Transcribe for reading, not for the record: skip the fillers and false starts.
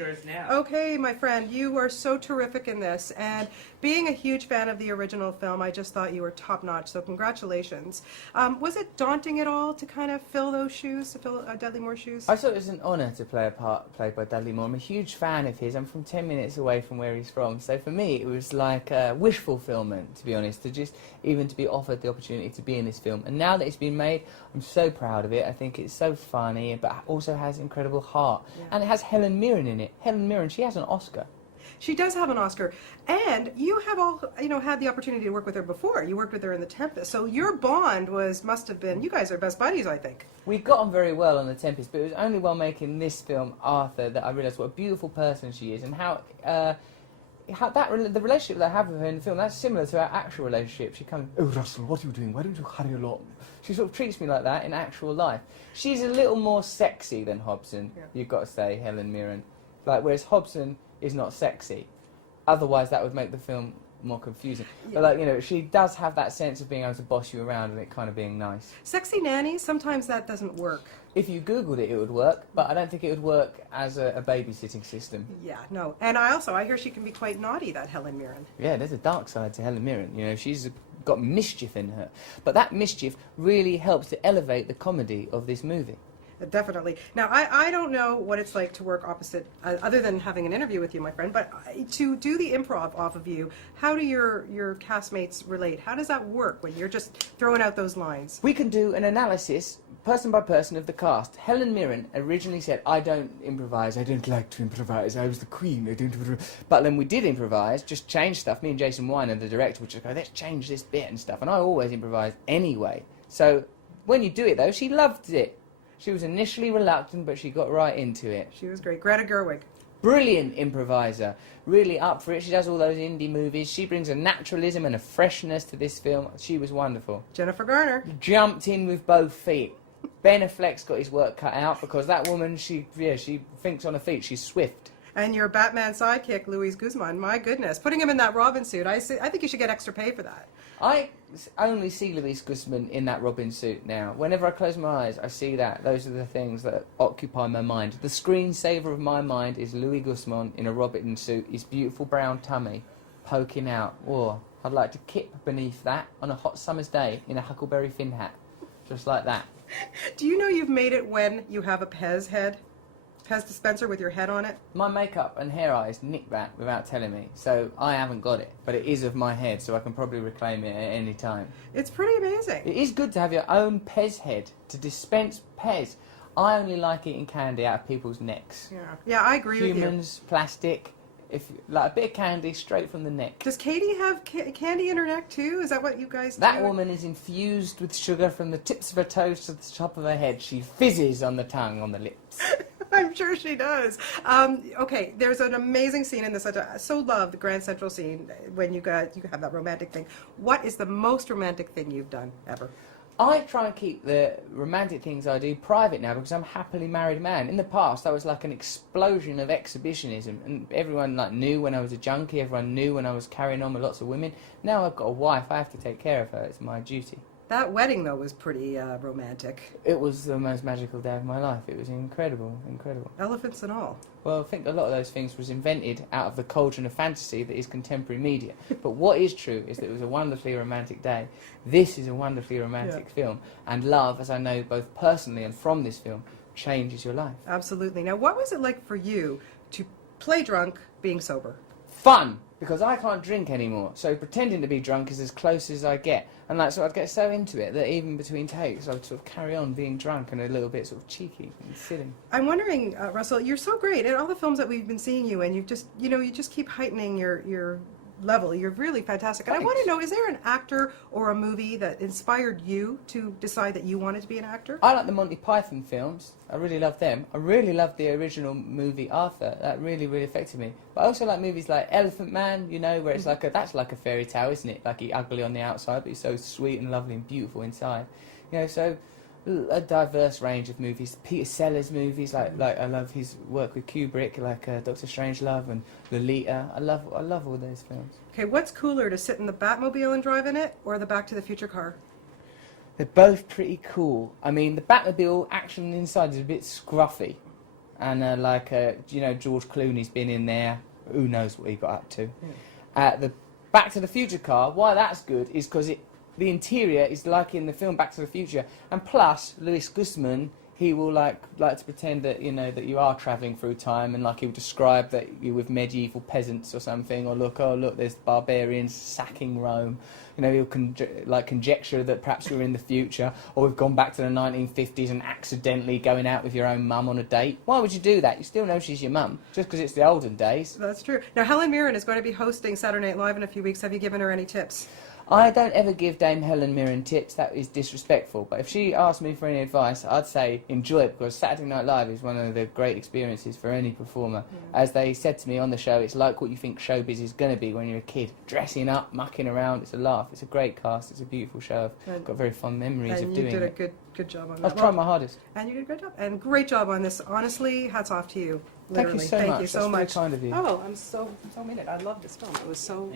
Yours now. Okay, my friend, you are so terrific in this, and being a huge fan of the original film, I just thought you were top-notch, so congratulations. Was it daunting at all to kind of fill those shoes, to fill Dudley Moore's shoes? I thought it was an honour to play a part played by Dudley Moore. I'm a huge fan of his. I'm from 10 minutes away from where he's from, so for me it was like wish fulfillment, to be honest, to just even to be offered the opportunity to be in this film. And now that it's been made, I'm so proud of it. I think it's so funny, but also has incredible heart. Yeah. And it has Helen Mirren in it. Helen Mirren, she has an Oscar. She does have an Oscar, and you have all, had the opportunity to work with her before. You worked with her in The Tempest, so your bond must have been, you guys are best buddies, I think. We got on very well on The Tempest, but it was only while making this film, Arthur, that I realised what a beautiful person she is, and how the relationship that I have with her in the film, that's similar to our actual relationship. She comes, "Oh, Russell, what are you doing? Why don't you hurry along?" She sort of treats me like that in actual life. She's a little more sexy than Hobson, Yeah. You've got to say, Helen Mirren. Whereas Hobson is not sexy. Otherwise, that would make the film more confusing. Yeah. But, she does have that sense of being able to boss you around and it kind of being nice. Sexy nannies, sometimes that doesn't work. If you Googled it, it would work, but I don't think it would work as a babysitting system. Yeah, no. And I hear she can be quite naughty, that Helen Mirren. Yeah, there's a dark side to Helen Mirren. She's got mischief in her. But that mischief really helps to elevate the comedy of this movie. Definitely. Now, I don't know what it's like to work opposite, other than having an interview with you, my friend, but to do the improv off of you, how do your castmates relate? How does that work when you're just throwing out those lines? We can do an analysis, person by person, of the cast. Helen Mirren originally said, "I don't improvise, I don't like to improvise, I was the queen, I don't improvise." But then we did improvise, just change stuff. Me and Jason Weiner, the director, would just go, "Let's change this bit and stuff." And I always improvise anyway. So when you do it, though, she loved it. She was initially reluctant, but she got right into it. She was great. Greta Gerwig. Brilliant improviser. Really up for it. She does all those indie movies. She brings a naturalism and a freshness to this film. She was wonderful. Jennifer Garner. Jumped in with both feet. Ben Affleck's got his work cut out because that woman, she thinks on her feet. She's swift. And your Batman sidekick, Luis Guzman. My goodness. Putting him in that Robin suit, I think you should get extra pay for that. I only see Luis Guzman in that Robin suit now. Whenever I close my eyes, I see that. Those are the things that occupy my mind. The screensaver of my mind is Luis Guzman in a Robin suit, his beautiful brown tummy poking out. Oh, I'd like to kip beneath that on a hot summer's day in a Huckleberry Finn hat. Just like that. Do you know you've made it when you have a Pez head? Pez dispenser with your head on it? My makeup and hair eyes nicked that without telling me, so I haven't got it. But it is of my head, so I can probably reclaim it at any time. It's pretty amazing. It is good to have your own Pez head, to dispense Pez. I only like eating candy out of people's necks. Yeah, I agree with you. Humans, plastic, like a bit of candy straight from the neck. Does Katie have candy in her neck too? Is that what you guys do? That woman is infused with sugar from the tips of her toes to the top of her head. She fizzes on the tongue, on the lips. I'm sure she does. Okay, there's an amazing scene in this. I so love the Grand Central scene when you have that romantic thing. What is the most romantic thing you've done ever? I try and keep the romantic things I do private now because I'm a happily married man. In the past, I was like an explosion of exhibitionism, and everyone knew when I was a junkie. Everyone knew when I was carrying on with lots of women. Now I've got a wife. I have to take care of her. It's my duty. That wedding, though, was pretty romantic. It was the most magical day of my life. It was incredible, incredible. Elephants and all. Well, I think a lot of those things was invented out of the cauldron of fantasy that is contemporary media. But what is true is that it was a wonderfully romantic day. This is a wonderfully romantic film. And love, as I know both personally and from this film, changes your life. Absolutely. Now, what was it like for you to play drunk being sober? Fun! Because I can't drink anymore, so pretending to be drunk is as close as I get. And so I'd get so into it that even between takes I would sort of carry on being drunk and a little bit sort of cheeky and silly. I'm wondering, Russell, you're so great in all the films that we've been seeing you in. You just keep heightening your level. You're really fantastic. And I want to know, is there an actor or a movie that inspired you to decide that you wanted to be an actor? I like the Monty Python films. I really love them. I really love the original movie Arthur. That really, really affected me. But I also like movies like Elephant Man, where it's that's like a fairy tale, isn't it? Like he's ugly on the outside, but he's so sweet and lovely and beautiful inside. So a diverse range of movies. Peter Sellers movies, like I love his work with Kubrick, like Doctor Strangelove and Lolita. I love all those films. Okay, what's cooler, to sit in the Batmobile and drive in it, or the Back to the Future car? They're both pretty cool. I mean, the Batmobile action inside is a bit scruffy. and George Clooney's been in there. Who knows what he got up to? The Back to the Future car. Why that's good is because the interior is like in the film Back to the Future, and plus Louis Guzman. He will like to pretend that that you are travelling through time, and like he'll describe that you're with medieval peasants or something, or look, there's barbarians sacking Rome. He'll conjecture that perhaps we're in the future, or we've gone back to the 1950s and accidentally going out with your own mum on a date. Why would you do that? You still know she's your mum, just because it's the olden days. That's true. Now, Helen Mirren is going to be hosting Saturday Night Live in a few weeks. Have you given her any tips? I don't ever give Dame Helen Mirren tips. That is disrespectful. But if she asked me for any advice, I'd say enjoy it, because Saturday Night Live is one of the great experiences for any performer. As they said to me on the show, it's like what you think showbiz is going to be when you're a kid. Dressing up, mucking around, it's a laugh. It's a great cast. It's a beautiful show. I've got very fond memories of doing it. And you did a good job on that. I've tried my hardest. And you did a great job. And great job on this. Honestly, hats off to you. Literally. Thank you so much. Thank you so That's very much. kind of you. Oh, I'm so mean it. I love this film. It was so...